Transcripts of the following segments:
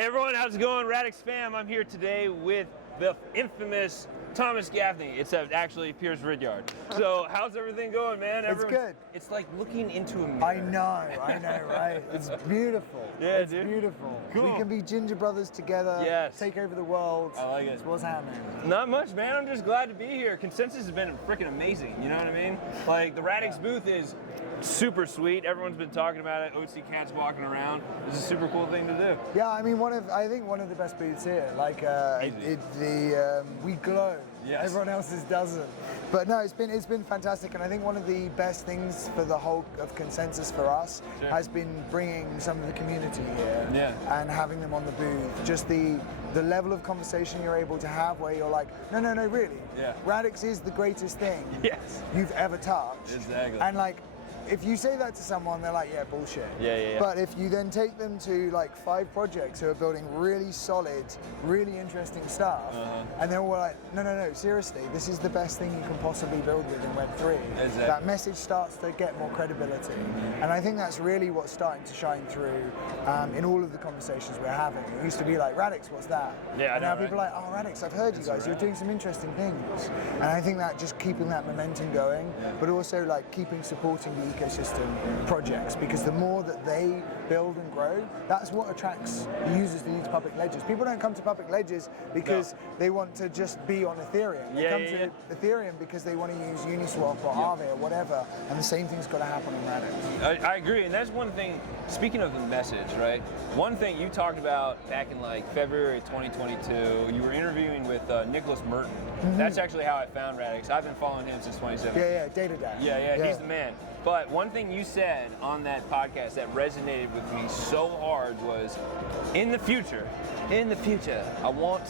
Hey everyone, how's it going? Radix fam, I'm here today with the infamous Thomas Gaffney. It's actually Piers Ridyard. So how's everything going, man? It's good. It's like looking into a mirror. I know, right? It's beautiful. Yeah, it's dude. beautiful. Cool. We can be ginger brothers together. Yes. Take over the world. I like it. That's what's happening. Not much, man. I'm just glad to be here. Consensus has been freaking amazing. You know what I mean? Like the Radix booth is super sweet. Everyone's been talking about it. OC Cat's walking around. It's a super cool thing to do. Yeah, I mean, I think one of the best booths here. Like we glow. Yes. Everyone else's doesn't. But no, it's been fantastic, and I think one of the best things for the whole of Consensus for us has been bringing some of the community here and having them on the booth. Just the level of conversation you're able to have, where you're like, no, really. Yeah. Radix is the greatest thing you've ever touched. Exactly. And like, if you say that to someone, they're like, yeah, bullshit. Yeah. But if you then take them to like 5 projects who are building really solid, really interesting stuff, and they're all like, no, seriously, this is the best thing you can possibly build with in Web3. Exactly. That message starts to get more credibility. And I think that's really what's starting to shine through in all of the conversations we're having. It used to be like, Radix, what's that? Yeah, and now people are like, oh, Radix, I've heard you guys, you're doing some interesting things. And I think that just keeping that momentum going, but also like keeping supporting the ecosystem projects, because the more that they build and grow, that's what attracts users to these public ledgers. People don't come to public ledgers because they want to just be on Ethereum. They come to Ethereum because they want to use Uniswap or Aave or whatever, and the same thing's got to happen on Radix. I agree, and that's one thing, speaking of the message, right? One thing you talked about back in like February 2022, you were interviewing with Nicholas Merton. That's actually how I found Radix. I've been following him since 2017. Yeah, Data Dash. Yeah, he's the man. But one thing you said on that podcast that resonated with me so hard was, in the future, I want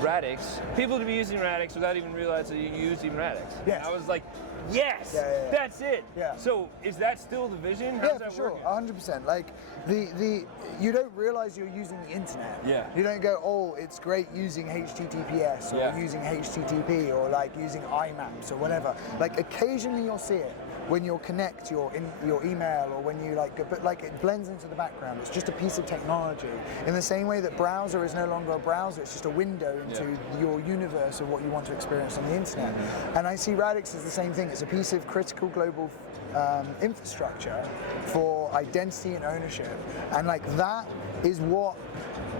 Radix, people to be using Radix without even realizing you use even Radix. Yes. I was like, yes, that's it. Yeah. So is that still the vision? How's that for sure, working? 100%. Like you don't realize you're using the internet. Yeah. You don't go, oh, it's great using HTTPS or using HTTP or like using IMAPs or whatever. Like occasionally you'll see it when you'll connect your email or when you but like it blends into the background. It's just a piece of technology. In the same way that browser is no longer a browser, it's just a window into your universe of what you want to experience on the internet. And I see Radix as the same thing. It's a piece of critical global infrastructure for identity and ownership. And like that is what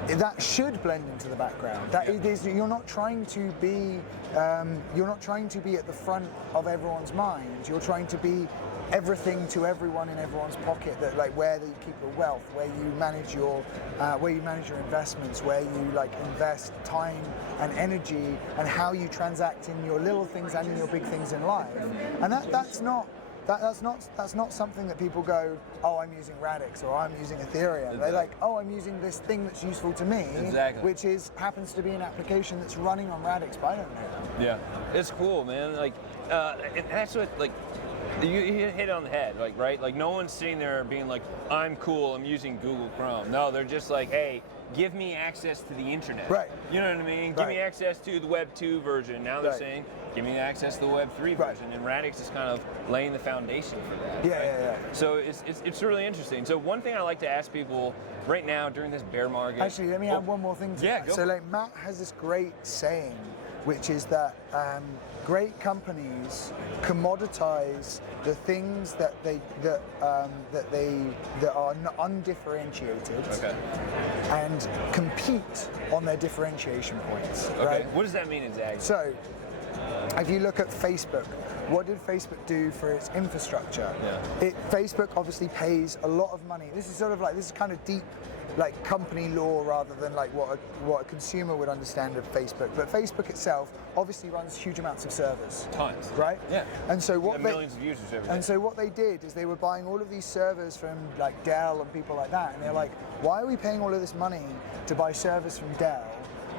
that should blend into the background. That it is, you're not trying to be at the front of everyone's mind. You're trying to be everything to everyone in everyone's pocket. That like where you keep your wealth, where you manage your investments, where you like invest time and energy, and how you transact in your little things and in your big things in life. And that's not something that people go, oh, I'm using Radix or I'm using Ethereum. Exactly. They're like, oh, I'm using this thing that's useful to me, which happens to be an application that's running on Radix, but I don't know. Yeah, it's cool, man. Like, that's what like. You hit it on the head, like, right? Like, no one's sitting there being like, I'm cool, I'm using Google Chrome. No, they're just like, hey, give me access to the internet. Right. You know what I mean? Give me access to the Web 2 version. Now they're saying, give me access to the Web 3 version. And Radix is kind of laying the foundation for that. Yeah. So it's really interesting. So one thing I like to ask people right now during this bear market. Actually, let me add one more thing to that. So like Matt has this great saying, which is that great companies commoditize the things that are undifferentiated and compete on their differentiation points. Right? What does that mean exactly? So, if you look at Facebook, what did Facebook do for its infrastructure? Facebook obviously pays a lot of money. This is kind of deep, like company law rather than like what a consumer would understand of Facebook. But Facebook itself obviously runs huge amounts of servers. Tons. Right? Yeah. And so millions of users every day. And so what they did is they were buying all of these servers from like Dell and people like that, and they're like, why are we paying all of this money to buy servers from Dell?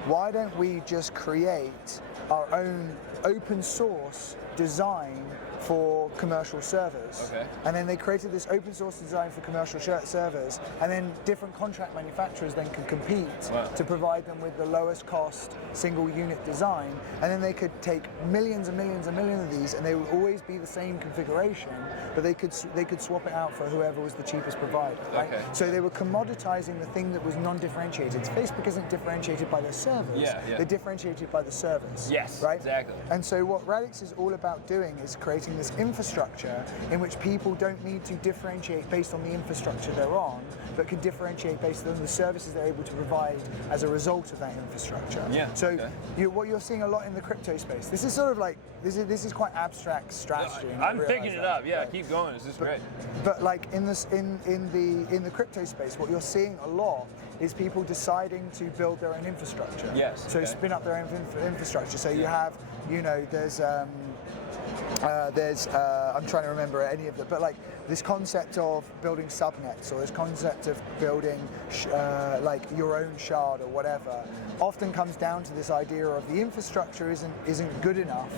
Why don't we just create our own open source design for commercial servers. Okay. And then they created this open source design for commercial servers, and then different contract manufacturers then could compete to provide them with the lowest cost single unit design, and then they could take millions and millions and millions of these, and they would always be the same configuration, but they could swap it out for whoever was the cheapest provider, right? Okay. So they were commoditizing the thing that was non-differentiated. Facebook isn't differentiated by their servers, they're differentiated by the servers. Yes, right? exactly. And so what Radix is all about doing is creating this infrastructure in which people don't need to differentiate based on the infrastructure they're on, but can differentiate based on the services they're able to provide as a result of that infrastructure. Yeah. So what you're seeing a lot in the crypto space, this is sort of like, this is quite abstract strategy. I'm picking it up. Yeah, keep going. This is great. But like in the crypto space, what you're seeing a lot is people deciding to build their own infrastructure. Yes. So spin up their own infrastructure. So you have, there's I'm trying to remember any of them, but like this concept of building subnets, or this concept of building like your own shard or whatever, often comes down to this idea of the infrastructure isn't good enough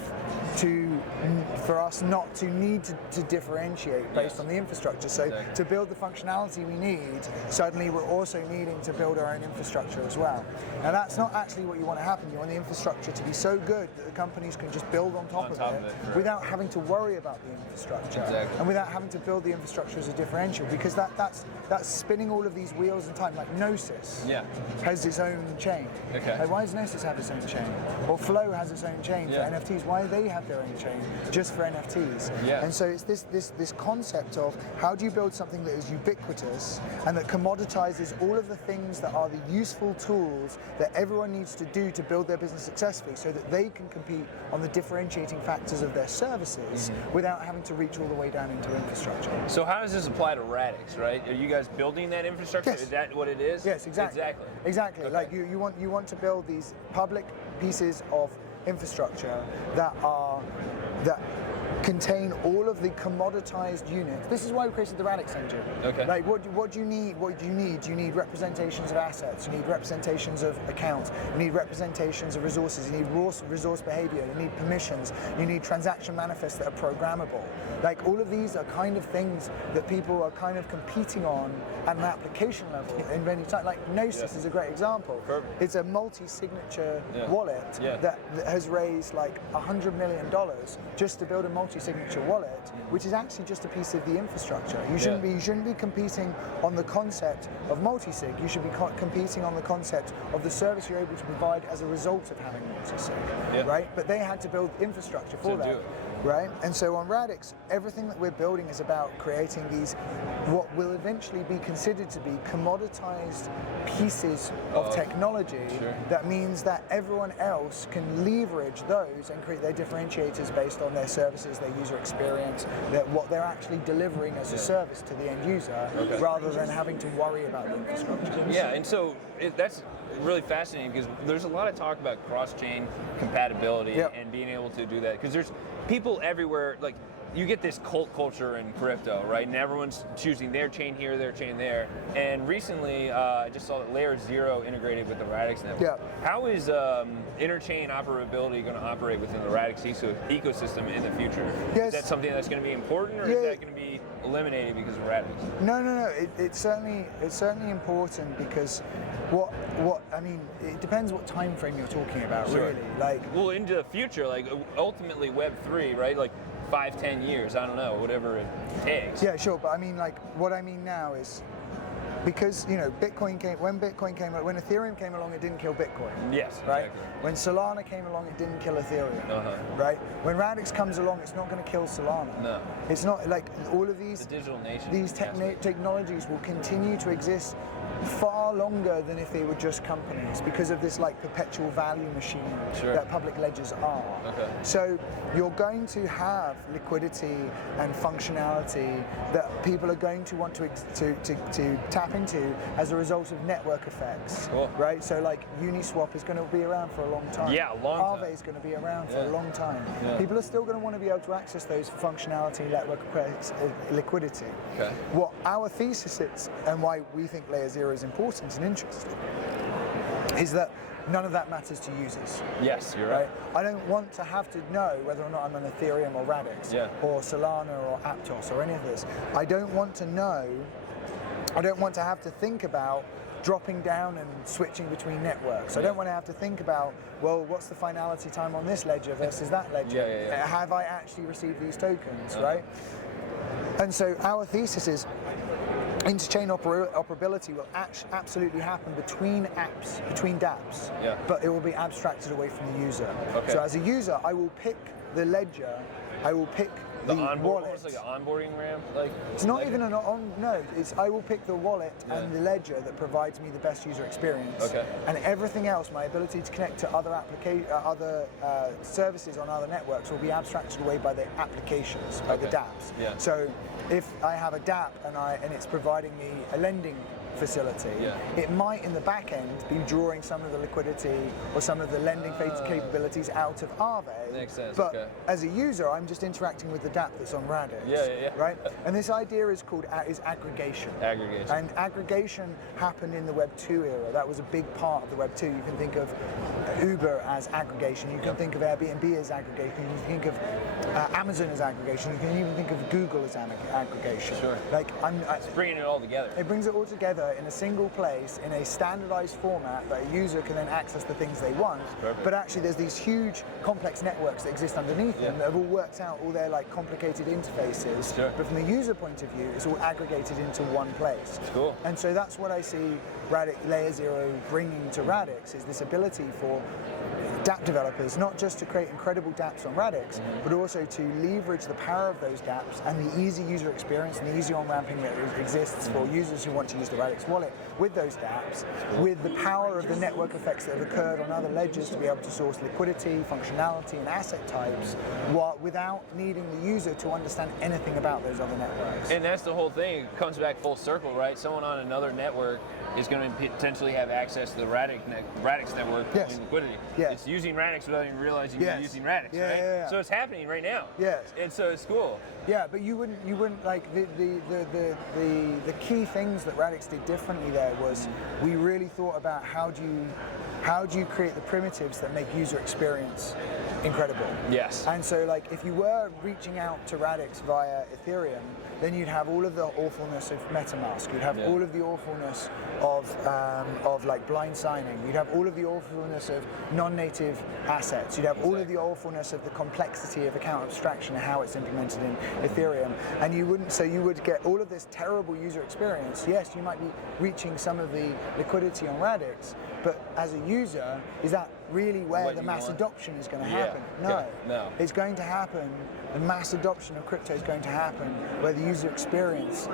for us not to need to differentiate based on the infrastructure. So to build the functionality we need, suddenly we're also needing to build our own infrastructure as well. Now that's not actually what you want to happen. You want the infrastructure to be so good that the companies can just build on top of it without having to worry about the infrastructure and without having to build the infrastructure as a differential, because that's spinning all of these wheels in time. Like Gnosis has its own chain. Like, why does Gnosis have its own chain? Or Flow has its own chain for NFTs. Why do they have their own chain just for NFTs? And so it's this concept of how do you build something that is ubiquitous and that commoditizes all of the things that are the useful tools that everyone needs to do to build their business successfully, so that they can compete on the differentiating factors of their services without having to reach all the way down into infrastructure. So how does this apply to Radix, right? Are you guys building that infrastructure? Yes. Is that what it is? Yes, exactly. Exactly. Okay. Like you want to build these public pieces of infrastructure that contain all of the commoditized units. This is why we created the Radix engine. Like what do you need? What do you need? You need representations of assets, you need representations of accounts, you need representations of resources, you need resource behavior, you need permissions, you need transaction manifests that are programmable. Like all of these are kind of things that people are kind of competing on at an application level in many times. Like Gnosis is a great example. It's a multi-signature wallet that has raised like $100 million just to build a multi-signature wallet, which is actually just a piece of the infrastructure. You shouldn't be competing on the concept of multi-sig. You should be competing on the concept of the service you're able to provide as a result of having multi-sig, right? But they had to build infrastructure for that. Right? And so on Radix, everything that we're building is about creating these, what will eventually be considered to be commoditized pieces of technology. That means that everyone else can leverage those and create their differentiators based on their services, their user experience, what they're actually delivering as a service to the end user, rather than having to worry about the infrastructure. Yeah, and so that's really fascinating, because there's a lot of talk about cross-chain compatibility and being able to do that, because there's people everywhere. Like, you get this cult culture in crypto, right? And everyone's choosing their chain here, their chain there. And recently, I just saw that Layer 0 integrated with the Radix network. How is interchain operability going to operate within the Radix ecosystem in the future? Is that something that's going to be important, or is that going to be eliminated because of Radix? No. It's certainly important, because I mean, it depends what time frame you're talking about, really. Like, well, into the future, like ultimately Web3, right? Like 5-10 years, I don't know, whatever it takes. Yeah, sure, but I mean, like, what I mean now is, because when Ethereum came along, it didn't kill Bitcoin. Yes, right. Exactly. When Solana came along, it didn't kill Ethereum. Right. When Radix comes along, it's not going to kill Solana. No. It's not like all of these. The digital nation. These technologies will continue to exist far longer than if they were just companies, because of this like perpetual value machine that public ledgers are. So you're going to have liquidity and functionality that people are going to want to tap into as a result of network effects, right? So like Uniswap is going to be around for a long time. Yeah, a long time. Aave is going to be around for a long time. People are still going to want to be able to access those for functionality, network effects, liquidity. What our thesis is, and why we think Layer 0 is important and interesting, is that none of that matters to users. Yes, you're right. I don't want to have to know whether or not I'm on Ethereum or Radix or Solana or Aptos or any of this. I don't want to know, I don't want to have to think about dropping down and switching between networks. I don't want to have to think about, well, what's the finality time on this ledger versus that ledger? Have I actually received these tokens, right? And so our thesis is interchain operability will absolutely happen between apps, between dApps, but it will be abstracted away from the user. So as a user, I will pick the ledger, I will pick the wallet. Almost like an onboarding ramp? Like it's not even an no, it's I will pick the wallet and the ledger that provides me the best user experience. And everything else, my ability to connect to other services on other networks will be abstracted away by the applications, by the dApps. So if I have a dApp and it's providing me a lending facility, it might in the back end be drawing some of the liquidity or some of the lending capabilities out of Aave. Makes sense. But as a user, I'm just interacting with the dApp that's on Radix. Right? And this idea is called aggregation. And aggregation happened in the Web 2 era. That was a big part of the Web 2. You can think of Uber as aggregation. You can think of Airbnb as aggregation. You can think of Amazon as aggregation. You can even think of Google as aggregation. Like it's bringing it all together. It brings it all together in a single place in a standardized format that a user can then access the things they want. But actually there's these huge complex networks that exist underneath them that have all worked out all their like complicated interfaces. But from the user point of view, it's all aggregated into one place. And so that's what I see Radix Layer 0 bringing to Radix, is this ability for dApp developers not just to create incredible dApps on Radix, but also to leverage the power of those dApps and the easy user experience and the easy on-ramping that exists for users who want to use the Radix wallet with those dApps, with the power of the network effects that have occurred on other ledgers to be able to source liquidity, functionality, and asset types, without needing the user to understand anything about those other networks. And that's the whole thing. It comes back full circle, right? Someone on another network is going to potentially have access to the Radix network in liquidity. It's using Radix without even realizing you're using Radix, right? So it's happening right now. And so it's cool. But you wouldn't like the key things that Radix did differently there was we really thought about how do you create the primitives that make user experience incredible. And so like if you were reaching out to Radix via Ethereum, then you'd have all of the awfulness of MetaMask. You'd have all of the awfulness of like blind signing. You'd have all of the awfulness of non-native assets. You'd have all of the awfulness of the complexity of account abstraction and how it's implemented in Ethereum. And you would get all of this terrible user experience. Yes, you might be reaching some of the liquidity on Radix, but as a user, is that really where the mass adoption is going to happen? No. It's going to happen, the mass adoption of crypto is going to happen where the user experience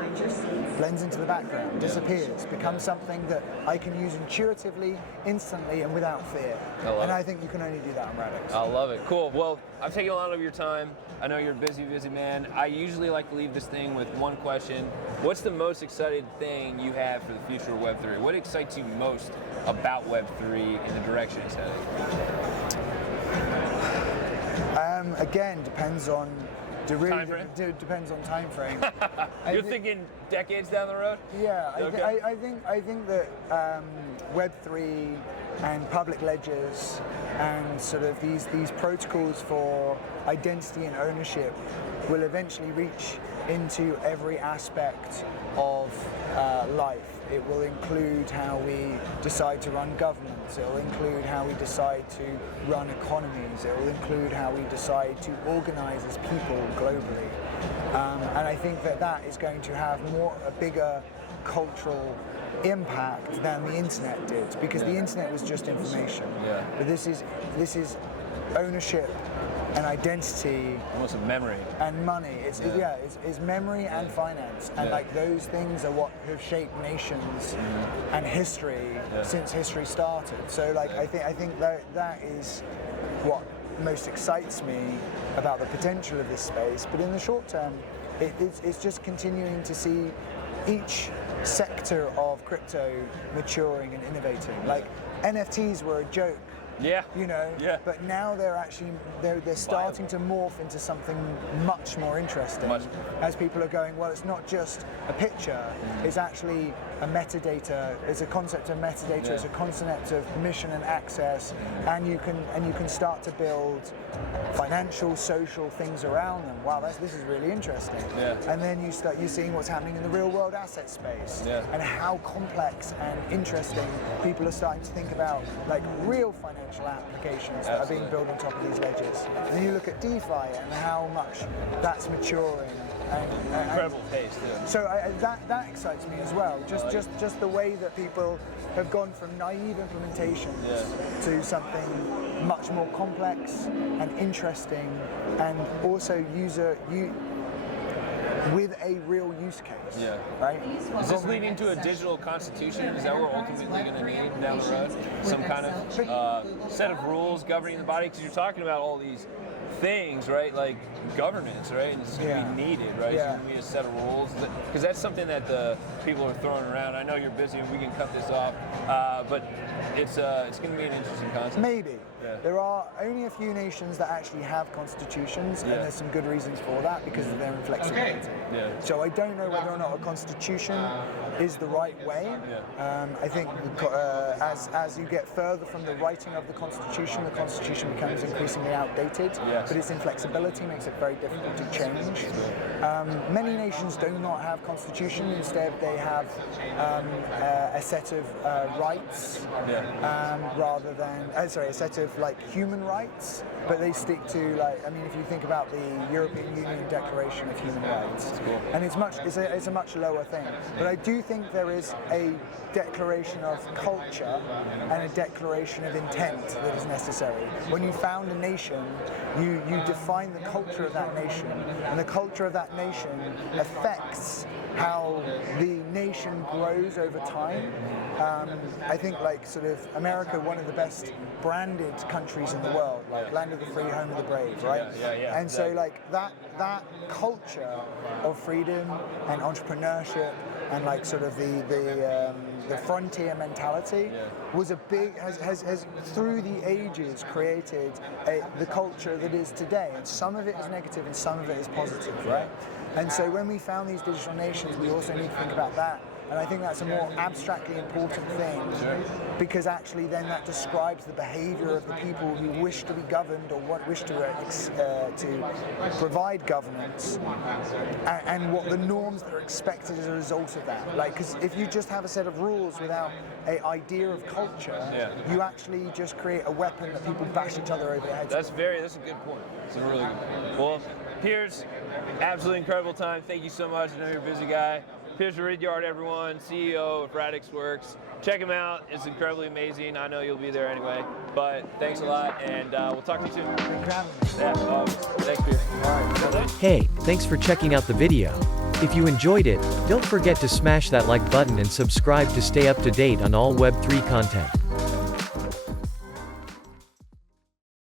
blends into the background, disappears, becomes something that I can use intuitively, instantly, and without fear. I think you can only do that on Radix. I love it. Cool. Well, I've taken a lot of your time. I know you're a busy man. I usually like to leave this thing with one question. What's the most excited thing you have for the future of Web3? What excites you most about Web3 and the direction it's heading? Again, depends on depends on time frame. You're thinking decades down the road? I think that Web3 and public ledgers and sort of these protocols for identity and ownership will eventually reach into every aspect of life. It will include how we decide to run governments. It will include how we decide to run economies. It will include how we decide to organize as people globally. And I think that is going to have a bigger cultural impact than the internet did, because the internet was just information. But this is ownership and identity, almost a memory, and money. It's memory and finance, and like those things are what have shaped nations and history since history started. So like I think that is what most excites me about the potential of this space. But in the short term, it's just continuing to see each sector of crypto maturing and innovating. Like NFTs were a joke. But now they're starting to morph into something much more interesting. As people are going, well, it's not just a picture, it's actually a metadata, it's a concept of metadata, it's a concept of permission and access, and you can start to build financial, social things around them. Wow, this is really interesting. And then you're seeing what's happening in the real world asset space, and how complex and interesting people are starting to think about like real financial applications that are being built on top of these ledgers. And then you look at DeFi and how much that's maturing. Incredible pace, too. So that excites me as well. Just the way that people have gone from naive implementations to something much more complex and interesting, and also with a real use case. Right? Is this leading to a digital constitution? Is that what we're ultimately going to need down the road? Some kind of set of rules governing the body? Because you're talking about all these things, right? Like governance, right? And it's going to be needed, right? It's going to be a set of rules. Because that's something that the people are throwing around. I know you're busy and we can cut this off, but it's going to be an interesting concept. Maybe. There are only a few nations that actually have constitutions, and there's some good reasons for that because of their inflexibility. So I don't know whether or not a constitution is the right way. I think as you get further from the writing of the constitution becomes increasingly outdated, but its inflexibility makes it very difficult to change. Many nations do not have constitution. Instead, they have a set of rights rather than, a set of like human rights, but they stick to if you think about the European Union Declaration of Human Rights, and it's a much lower thing. But I do think there is a declaration of culture and a declaration of intent that is necessary. When you found a nation, you define the culture of that nation, and the culture of that nation affects how the nation grows over time. I think America, one of the best branded countries in the world, land of the free, home of the brave, right? And so that culture of freedom and entrepreneurship and the frontier mentality was has through the ages created the culture that is today. And some of it is negative and some of it is positive, right? And so when we found these digital nations, we also need to think about that. And I think that's a more abstractly important thing, because actually then that describes the behavior of the people who wish to be governed or wish to provide governance, and what the norms that are expected as a result of that. Because if you just have a set of rules without an idea of culture, you actually just create a weapon that people bash each other over the head. That's a good point. It's a really good point. Well, Piers, absolutely incredible time. Thank you so much. I know you're a busy guy. Piers Ridyard, everyone, CEO of Radix Works. Check him out. It's incredibly amazing. I know you'll be there anyway. But thanks a lot, and we'll talk to you soon. Thanks, Piers. Hey, thanks for checking out the video. If you enjoyed it, don't forget to smash that like button and subscribe to stay up to date on all Web3 content.